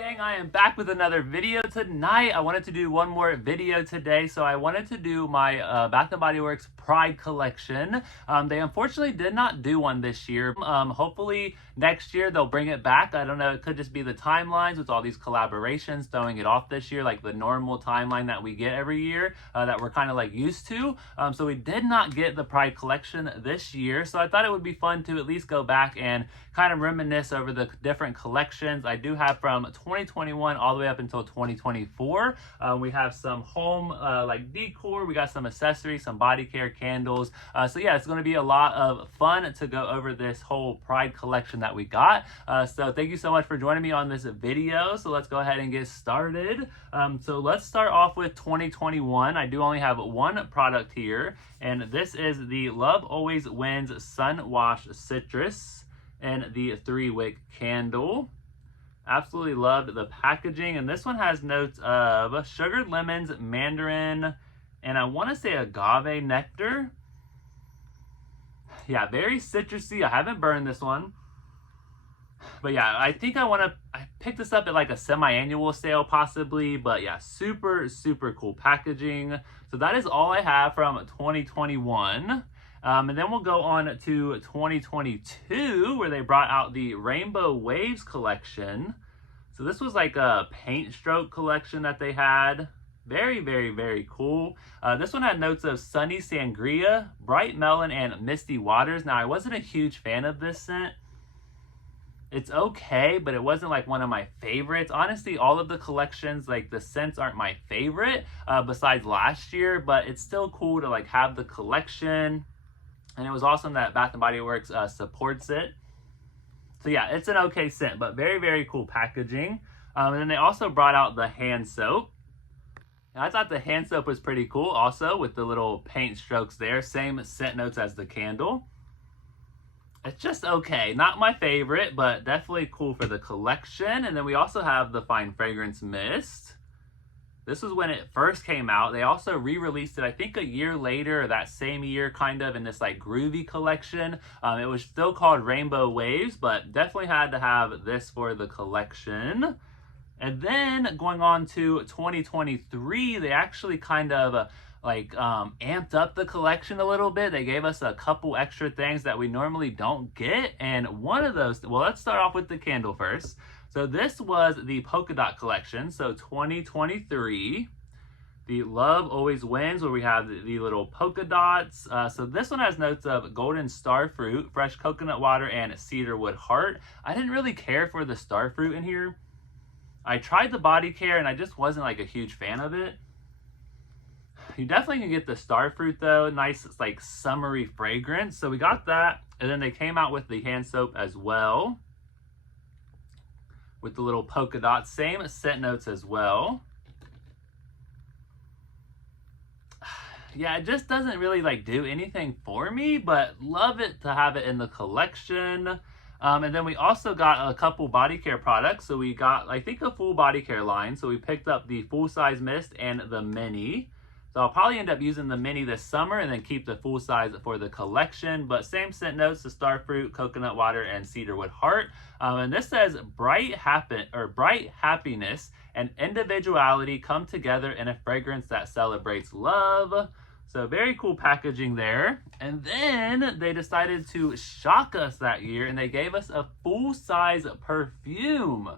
gang, I am back with another video tonight. I wanted to do one more video today, so I wanted to do my Bath & Body Works Pride collection. They unfortunately did not do one this year. Hopefully next year they'll bring it back. I don't know, it could just be the timelines with all these collaborations throwing it off this year, like the normal timeline that we get every year that we're kind of like used to. So we did not get the Pride collection this year, so I thought it would be fun to at least go back and kind of reminisce over the different collections. I do have from 2021 all the way up until 2024. We have some home like decor, we got some accessories, some body care, candles. So yeah, it's going to be a lot of fun to go over this whole Pride collection that we got. So thank you so much for joining me on this video. So let's go ahead and get started. So let's start off with 2021. I do only have one product here, and this is the Love Always Wins Sun Wash Citrus and the 3-wick candle. Absolutely loved the packaging, and this one has notes of sugared lemons, mandarin, and I want to say agave nectar. Yeah, very citrusy. I haven't burned this one, but yeah, I think I picked this up at like a semi-annual sale possibly, but yeah, super cool packaging. So that is all I have from 2021. And then we'll go on to 2022, where they brought out the Rainbow Waves collection. So this was like a paint stroke collection that they had. Very cool. This one had notes of Sunny Sangria, Bright Melon, and Misty Waters. Now, I wasn't a huge fan of this scent. It's okay, but it wasn't like one of my favorites. Honestly, all of the collections, like the scents aren't my favorite besides last year, but it's still cool to like have the collection. And it was awesome that Bath & Body Works supports it. So yeah, it's an okay scent, but very cool packaging. And then they also brought out the hand soap. And I thought the hand soap was pretty cool also, with the little paint strokes there. Same scent notes as the candle. It's just okay. Not my favorite, but definitely cool for the collection. And then we also have the Fine Fragrance Mist. This was when it first came out. They also re-released it, I think a year later, or that same year, kind of in this like groovy collection. It was still called Rainbow Waves, but definitely had to have this for the collection. And then going on to 2023, they actually kind of amped up the collection a little bit. They gave us a couple extra things that we normally don't get. And one of those, well, let's start off with the candle first. So this was the polka dot collection. So 2023, the Love Always Wins, where we have the little polka dots. So this one has notes of golden star fruit, fresh coconut water, and cedarwood heart. I didn't really care for the star fruit in here. I tried the body care and I just wasn't like a huge fan of it. You definitely can get the star fruit though. Nice like summery fragrance. So we got that. And then they came out with the hand soap as well, with the little polka dots, same scent notes as well. Yeah, it just doesn't really like do anything for me, but love it to have it in the collection. And then we also got a couple body care products. So we got, I think, a full body care line. So we picked up the full size mist and the mini. So I'll probably end up using the mini this summer and then keep the full size for the collection. But same scent notes, the starfruit, coconut water, and cedarwood heart. And this says bright happiness and individuality come together in a fragrance that celebrates love. So very cool packaging there. And then they decided to shock us that year, and they gave us a full size perfume.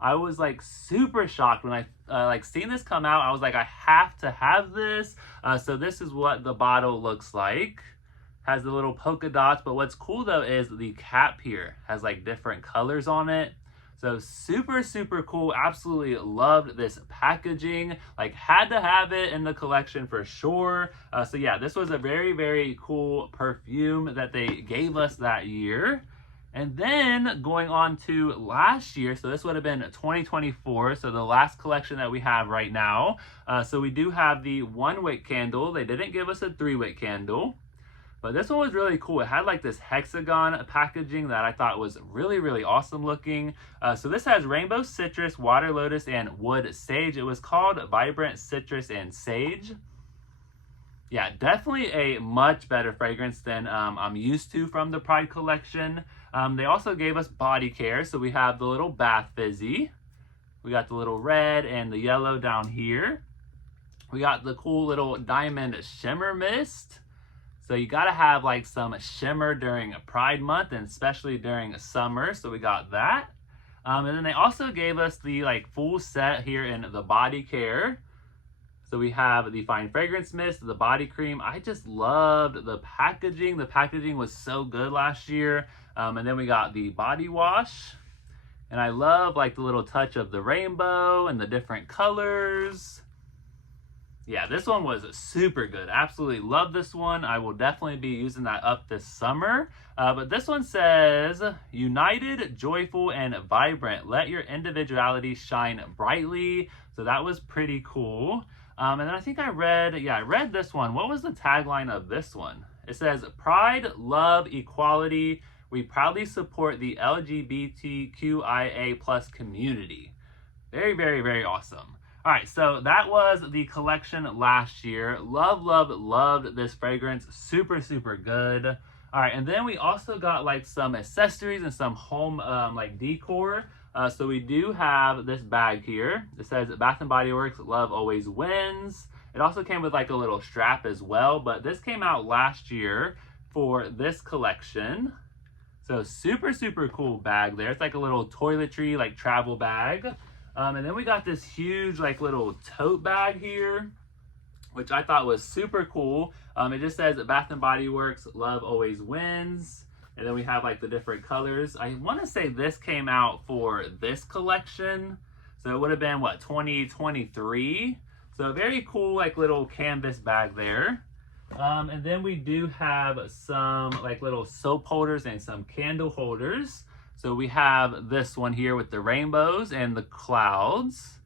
I was like super shocked when I seen this come out. I was like, I have to have this. So this is what the bottle looks like. Has the little polka dots, but what's cool though is the cap here has like different colors on it. So super cool. Absolutely loved this packaging. Like had to have it in the collection for sure. So yeah, this was a very cool perfume that they gave us that year. And then going on to last year, so this would have been 2024, so the last collection that we have right now. So we do have the 1-wick candle. They didn't give us a 3-wick candle, but this one was really cool. It had like this hexagon packaging that I thought was really awesome looking. So this has rainbow citrus, water lotus, and wood sage. It was called Vibrant Citrus and Sage. Yeah, definitely a much better fragrance than I'm used to from the Pride collection. They also gave us body care. So we have the little bath fizzy, We got the little red and the yellow down here. We got the cool little diamond shimmer mist. So you gotta have like some shimmer during Pride Month and especially during summer. So we got that. And then they also gave us the like full set here in the body care. So we have the fine fragrance mist, the body cream. I just loved the packaging. The packaging was so good last year. And then we got the body wash. And I love like the little touch of the rainbow and the different colors. Yeah, this one was super good. Absolutely love this one. I will definitely be using that up this summer. But this one says, united, joyful, and vibrant. Let your individuality shine brightly. So that was pretty cool. And then I think I read this one. What was the tagline of this one? It says, pride, love, equality. We proudly support the LGBTQIA plus community. Very, very, very awesome. All right, so that was the collection last year. Loved this fragrance. Super, super good. All right, and then we also got like some accessories and some home like decor. So we do have this bag here. It says Bath & Body Works, love always wins. It also came with like a little strap as well, but this came out last year for this collection. So super, super cool bag there. It's like a little toiletry, like travel bag. And then we got this huge like little tote bag here, which I thought was super cool. It just says Bath & Body Works, love always wins. And then we have like the different colors. I want to say this came out for this collection. So it would have been what, 2023. So very cool like little canvas bag there. And then we do have some like little soap holders and some candle holders. So we have this one here with the rainbows and the clouds.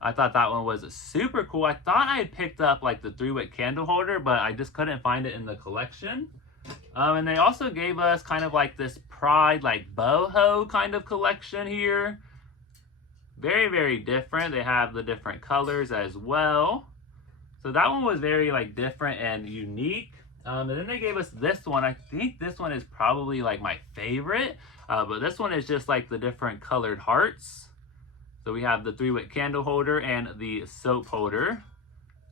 I thought that one was super cool. I thought I had picked up like the 3-wick candle holder, but I just couldn't find it in the collection. And they also gave us kind of like this Pride like boho kind of collection here. Very, very different. They have the different colors as well. So that one was very like different and unique. And then they gave us this one. I think this one is probably like my favorite. But this one is just like the different colored hearts. So we have the 3-wick candle holder and the soap holder.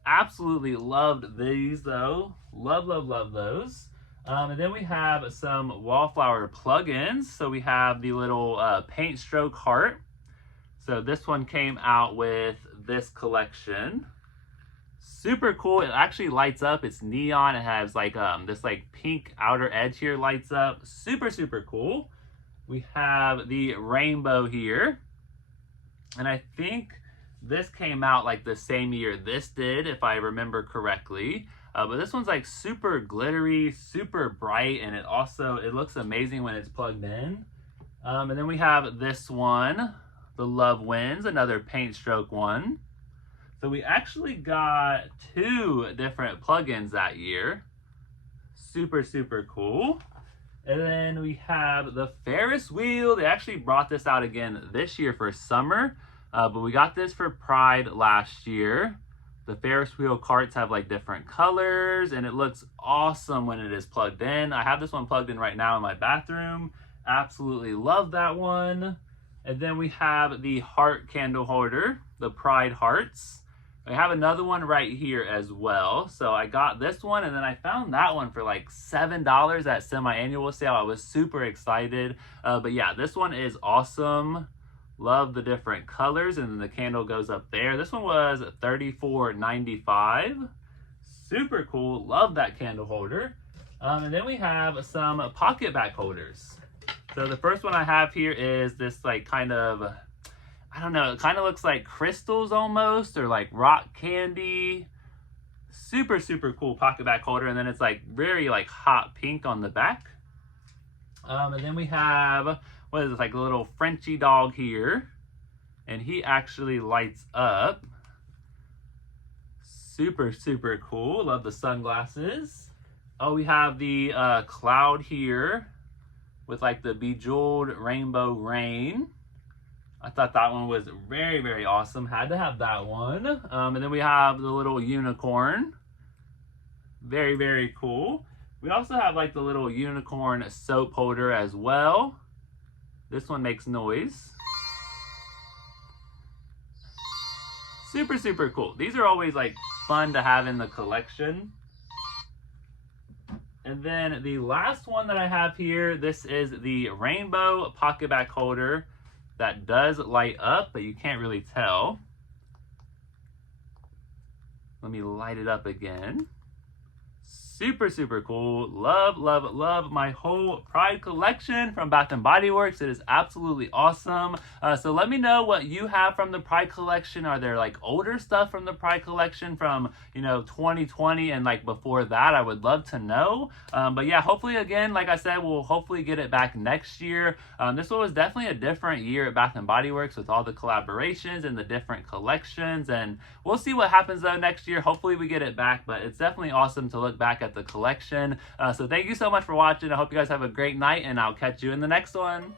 Absolutely loved these though. Love those. And then we have some wallflower plugins. So we have the little paint stroke heart. So this one came out with this collection. Super cool. It actually lights up. It's neon. It has like this like pink outer edge here lights up. Super, super cool. We have the rainbow here. And I think this came out like the same year this did, if I remember correctly. But this one's like super glittery, super bright, and it looks amazing when it's plugged in. And then we have this one, the Love Wins, another paint stroke one. So we actually got 2 different plugins that year. Super, super cool. And then we have the Ferris wheel. They actually brought this out again this year for summer, but we got this for Pride last year. The Ferris wheel carts have like different colors and it looks awesome when it is plugged in. I have this one plugged in right now in my bathroom. Absolutely love that one. And then we have the heart candle holder, the Pride hearts. I have another one right here as well. So I got this one and then I found that one for like $7 at semi-annual sale. I was super excited. But yeah, this one is awesome. Love the different colors and then the candle goes up there. This one was $34.95. Super cool. Love that candle holder. And then we have some pocket back holders. So the first one I have here is this like kind of, I don't know, it kind of looks like crystals almost, or like rock candy. Super, super cool pocket back holder. And then it's like very like hot pink on the back. And then we have, what is this, like a little Frenchy dog here. And he actually lights up. Super, super cool. Love the sunglasses. Oh, we have the cloud here with like the bejeweled rainbow rain. I thought that one was very, very awesome. Had to have that one. And then we have the little unicorn. Very, very cool. We also have like the little unicorn soap holder as well. This one makes noise. Super, super cool. These are always like fun to have in the collection. And then the last one that I have here, this is the rainbow pocket back holder that does light up, but you can't really tell. Let me light it up again. Super, super cool. Love, love, love my whole Pride collection from Bath & Body Works. It is absolutely awesome. So let me know what you have from the Pride collection. Are there like older stuff from the Pride collection from, 2020 and like before that? I would love to know. But yeah, hopefully again, like I said, we'll hopefully get it back next year. This one was definitely a different year at Bath & Body Works with all the collaborations and the different collections. And we'll see what happens though next year. Hopefully we get it back, but it's definitely awesome to look back at the collection. So thank you so much for watching. I hope you guys have a great night, and I'll catch you in the next one.